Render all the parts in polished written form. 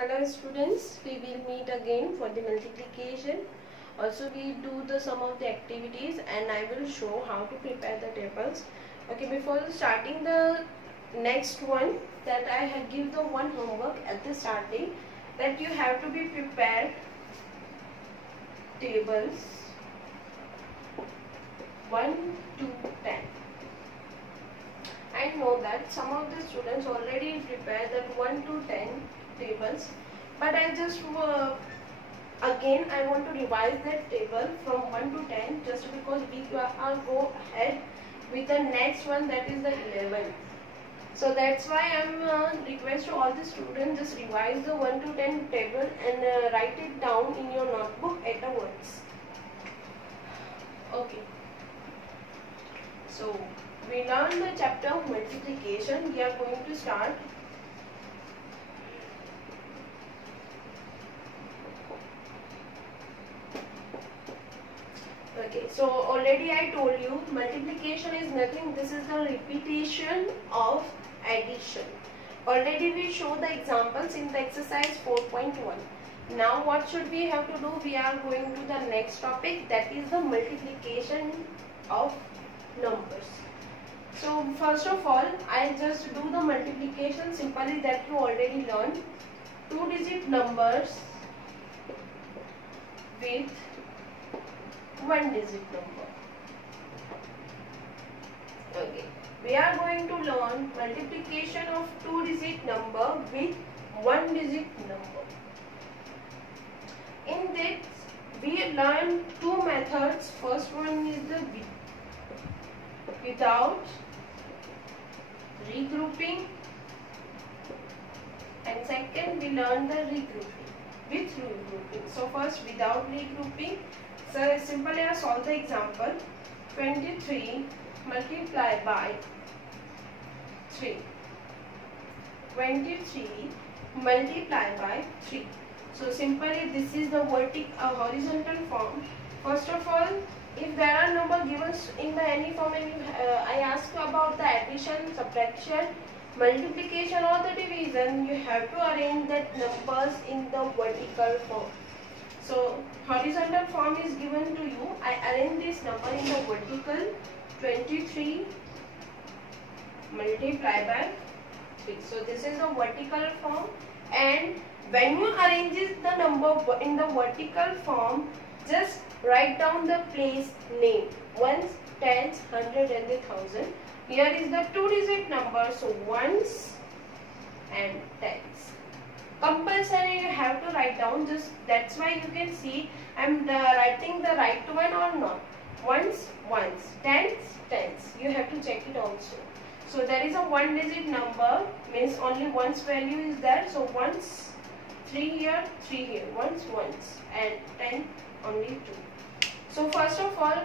Hello students, we will meet again for the multiplication. Also we do the some of the activities and I will show how to prepare the tables. Okay, before starting the next one, that I have give the one homework at the starting, that you have to be prepared tables 1 to 10. I know that some of the students already prepared that 1 to 10 tables, but I just again I want to revise that table from 1 to 10 just because we are go ahead with the next one, that is the 11. So that's why I am request to all the students, just revise the 1 to 10 table and write it down in your notebook at a once. Okay. So we learn the chapter of multiplication. We are going to start. Okay, so already I told you multiplication is nothing. This is the repetition of addition. Already we show the examples in the exercise 4.1. Now what should we have to do? We are going to the next topic, that is the multiplication of numbers. So first of all, I just do the multiplication simply that you already learned. 2-digit numbers with 1-digit number. Okay, we are going to learn multiplication of 2-digit number with 1-digit number. In this, we learn two methods. First one is the without regrouping, and second we learn the regrouping with regrouping. So first without regrouping. So simply I solve the example. 23 multiplied by 3. 23 multiplied by 3. So simply this is the horizontal form. First of all, if there are number given in the any form and I ask you about the addition, subtraction, multiplication or the division, you have to arrange that numbers in the vertical form. So horizontal form is given to you. I arrange this number in the vertical. 23 multiplied by 3. So this is the vertical form, and when you arrange the number in the vertical form, just write down the place name, ones, tens, hundred and the thousand. Here is the 2-digit number, so ones and tens. Compulsory you have to write down, just that's why you can see I am writing the right one or not. Ones, ones, tens, tens. You have to check it also. So there is a 1-digit number, means only one's value is there. So ones, 3 here, 3 here, ones, ones, and 10 only 2. So first of all,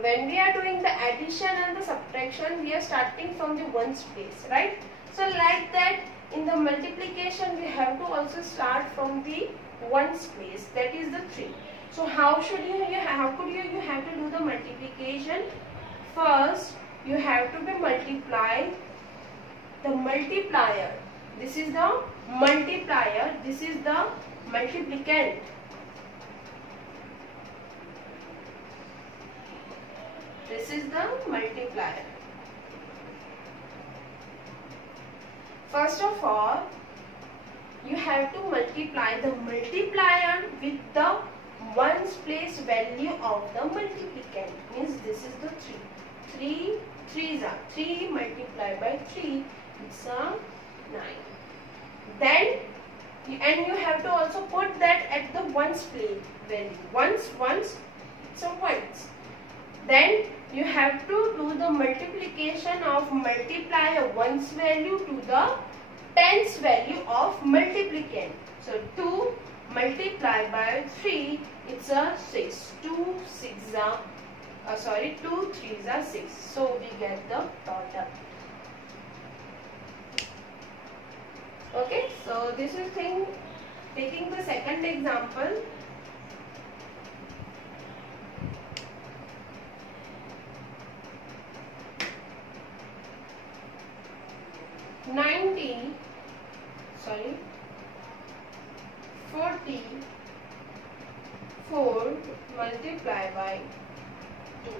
when we are doing the addition and the subtraction, we are starting from the ones place, right? So like that, in the multiplication, we have to also start from the ones place, that is the 3. So how could you have to do the multiplication? First, you have to be multiply the multiplier. This is the multiplier. This is the multiplicand. This is the multiplier. First of all, you have to multiply the multiplier with the ones place value of the multiplicand. Means this is the 3. 3 are 3 multiplied by 3. It's a 9. Then and you have to also put that at the ones place value. Ones, it's a ones. Then you have to do the multiplication of multiplier ones value to the tens value of multiplicand. So 2 multiplied by 3, it's a 6. 2 3s are 6. So we get the total. Okay, so this is taking the second example. 90 44 multiplied by 2.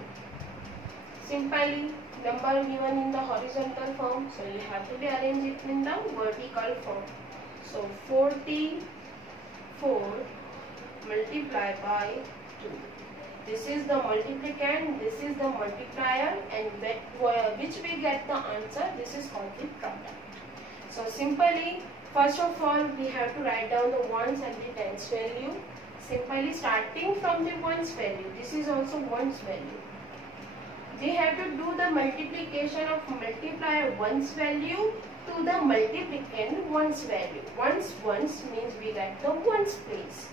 Simply number given in the horizontal form, so you have to be arranged it in the vertical form. So 44 multiplied by 2. This is the multiplicand, this is the multiplier, and which we get the answer, this is called the product. So simply, first of all, we have to write down the ones and the tens value. Simply starting from the ones value, this is also ones value. We have to do the multiplication of multiplier ones value to the multiplicand ones value. Ones means we get the ones place.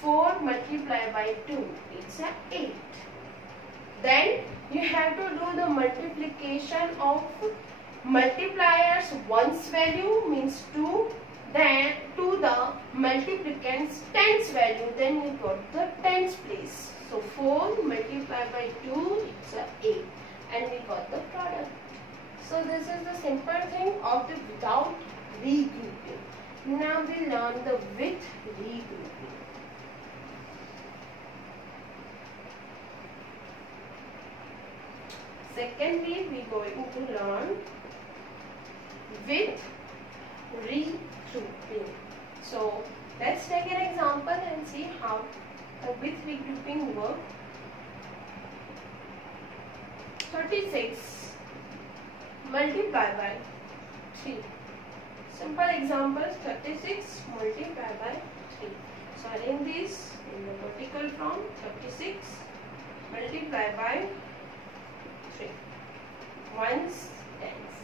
4 multiplied by 2, it's a 8. Then you have to do the multiplication of multipliers ones value means 2, then to the multiplicand's tens value, then you got the tens place. So 4 multiplied by 2, it's a 8, and we got the product. So this is the simple thing of the without regrouping. Now we learn the with regrouping. Secondly, we are going to learn with regrouping. So let's take an example and see how the with regrouping work. 36 multiplied by 3. Simple examples, 36 multiplied by 3. So arrange this in the vertical form. 36 multiplied by 3. Ones, tens.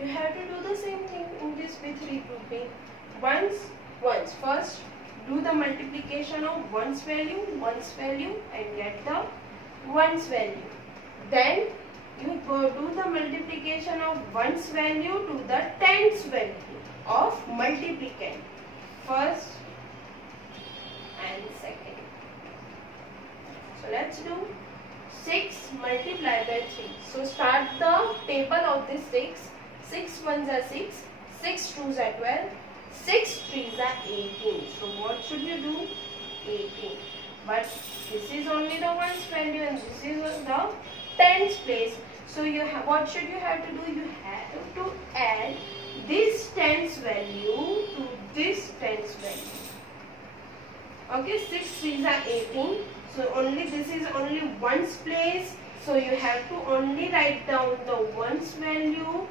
You have to do the same thing in this with regrouping. Ones. First, do the multiplication of ones value and get the ones value. Then you go do the multiplication of ones value to the tens value of multiplicand. First and second. So let's do 6 multiplied by 3. So start the table of this 6. 6 ones are 6, 6 twos are 12, 6 threes are 18. So what should you do? 18. But this is only the ones value and this is the tens place. So you have, what should you have to do? You have to add this tens value to this tens value. Okay, 6 threes are 18. So only this is only ones place. So you have to only write down the ones value,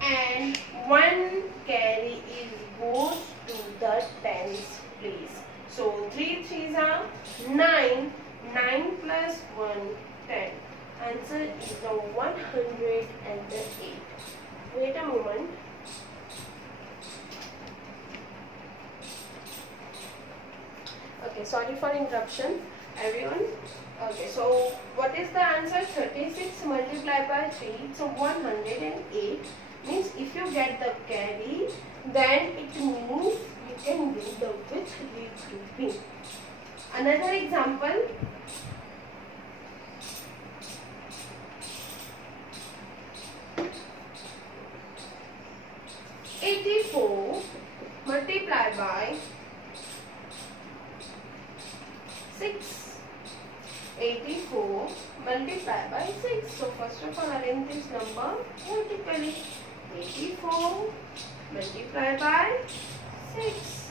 and one carry is goes to the tens place. So 3 threes are 9. 9 plus 1, 10. Answer is the 108. Wait a moment. Okay, sorry for interruption, everyone. Okay, so what is the answer? 36 multiplied by 3, so 108. Means if you get the carry, then it means you can do the with regrouping. Another example. 84 multiplied by 6. 84 multiplied by 6. So first of all, arrange this number vertically. 84 multiplied by 6.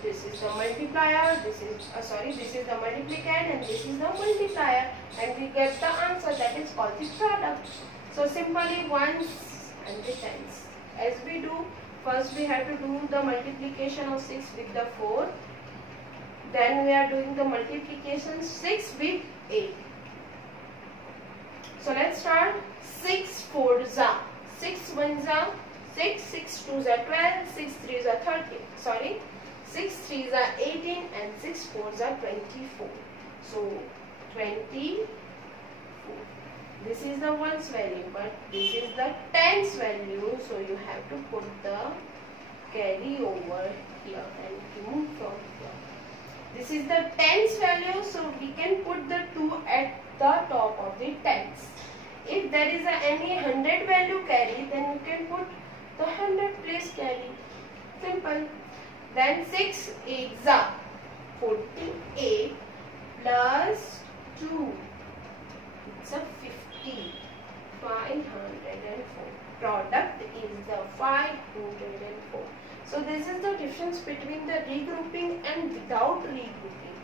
This is the multiplier. This is the multiplicand, and this is the multiplier, and we get the answer, that is called the product. So simply ones and the tens. As we do, first we have to do the multiplication of 6 with the 4. Then we are doing the multiplication 6 with 8. So let's start. 6 fours are 6 ones are 6, 6 twos are 12, 6 threes are 13. Sorry, 6 threes are 18 and 6 fours are 24. So 24. This is the ones value, but this is the tens value. So you have to put the carry over here and remove from here. This is the tens value, so we can put the 2 at the top of the tens. If there is any 100 value carry, then you can put the 100 place carry. Simple. Then 6 8s are 48 plus 2. It's a 50. 504. Product is the 504. So this is the difference between the regrouping and without regrouping.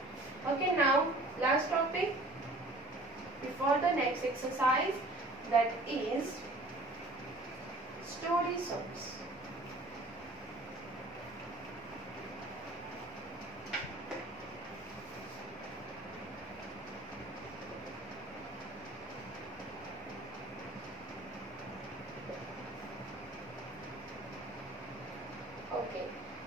Okay, now last topic before the next exercise, that is story sums. Okay,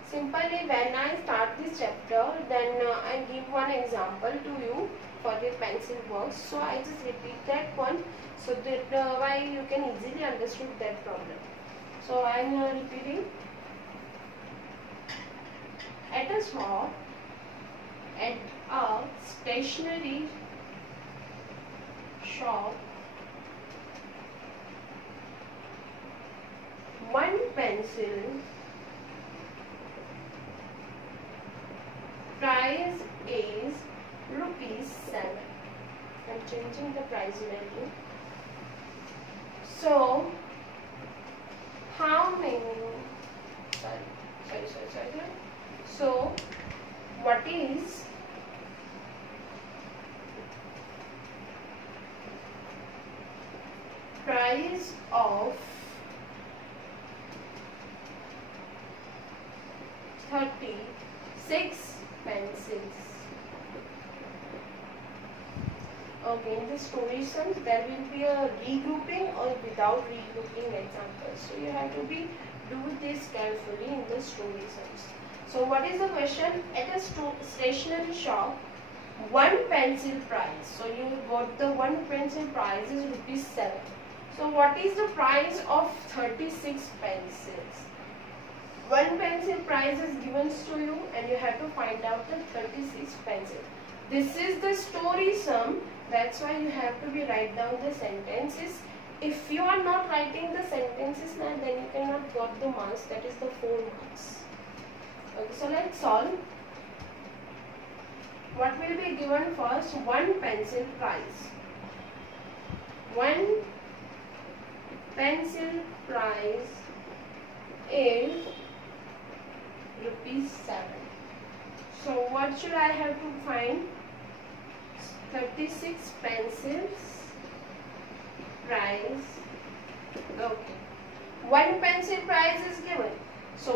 simply when I start this chapter, then I give one example to you for the pencil works. So I just repeat that one so that why you can easily understand that problem. So I am repeating. At a shop, at a stationery shop, one pencil price is ₹7. I'm changing the price value. So how many? Sorry. So what is price of 36 pencils? Okay, in the story sums there will be a regrouping or without regrouping examples. So you have to do this carefully in the story sums. So what is the question? At a stationery shop, one pencil price. So you got the one pencil price is ₹7. So what is the price of 36 pencils? One pencil price is given to you and you have to find out the 36 pencils. This is the story sum. That's why you have to write down the sentences. If you are not writing the sentences now, then you cannot get the marks. That is the 4 marks. Okay, so let's solve. What will be given first? One pencil price. One pencil price is ₹7. So what should I have to find? 36 pencils price. Okay, one pencil price is given. So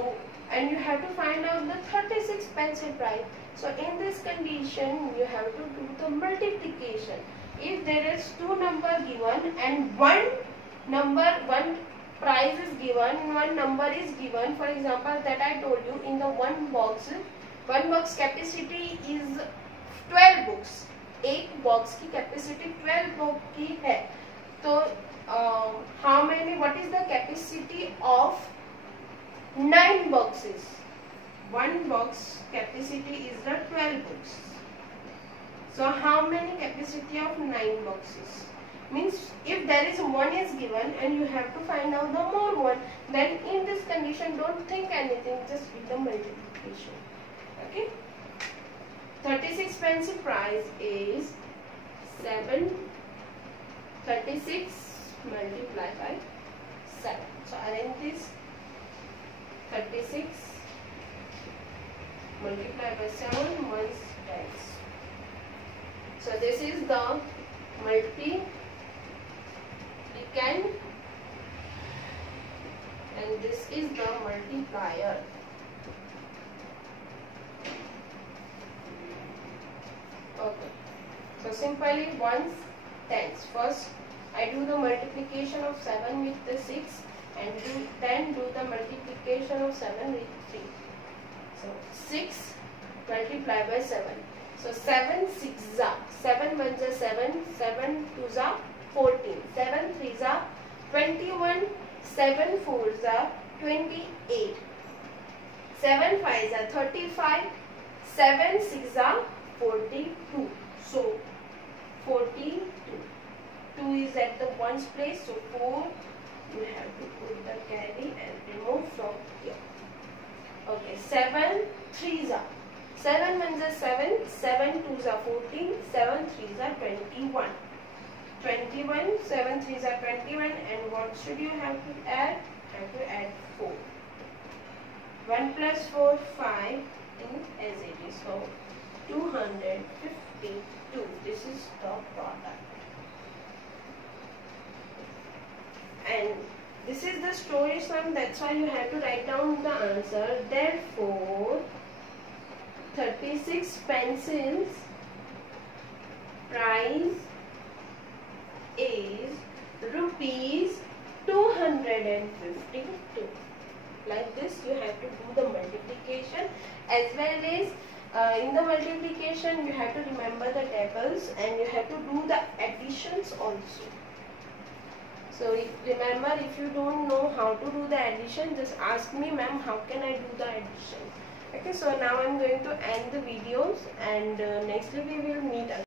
and you have to find out the 36 pencil price. So in this condition you have to do the multiplication. If there is 2 number given and one price is given, one number is given, for example that I told you, in the one box capacity is 12 books. एक box की capacity 12 book की है. तो how many, what is the capacity of 9 boxes? One box capacity is the 12 books. So how many capacity of 9 boxes? Means if there is one is given and you have to find out the more one, then in this condition don't think anything, just do the multiplication. Okay, 36 pencil price is 7. 36 multiplied by 7. So arrange this. 36 multiplied by 7 once tens. So this is the multiplicand and this is the multiplier. Okay, so simply once tens. First I do the multiplication of 7 with the 6 and then do the multiplication of 7 with 3. So 6 multiplied by 7. So 7 6s are 7 1s are 7, 7 2s are 14, 7 3s are 21, 7 4s are 28, 7 5s are 35, 7 6s are 42. So 42. 2 is at the ones place, so 4 you have to put the carry and remove from here. Okay, 7 threes are 7 ones are 7, 7 twos are 14, 7 threes are 21. 21, 7 threes are 21, and what should you have to add? Have to add 4. 1 plus 4, 5 as it is. So 252. This is the product. And this is the storage sum, that's why you have to write down the answer. Therefore, 36 pencils price is rupees 252. Like this you have to do the multiplication, as well as in the multiplication you have to remember the tables and you have to do the additions also. So remember, if you don't know how to do the addition, just ask me, ma'am, how can I do the addition? Okay, so now I'm going to end the videos, and next week we will meet again.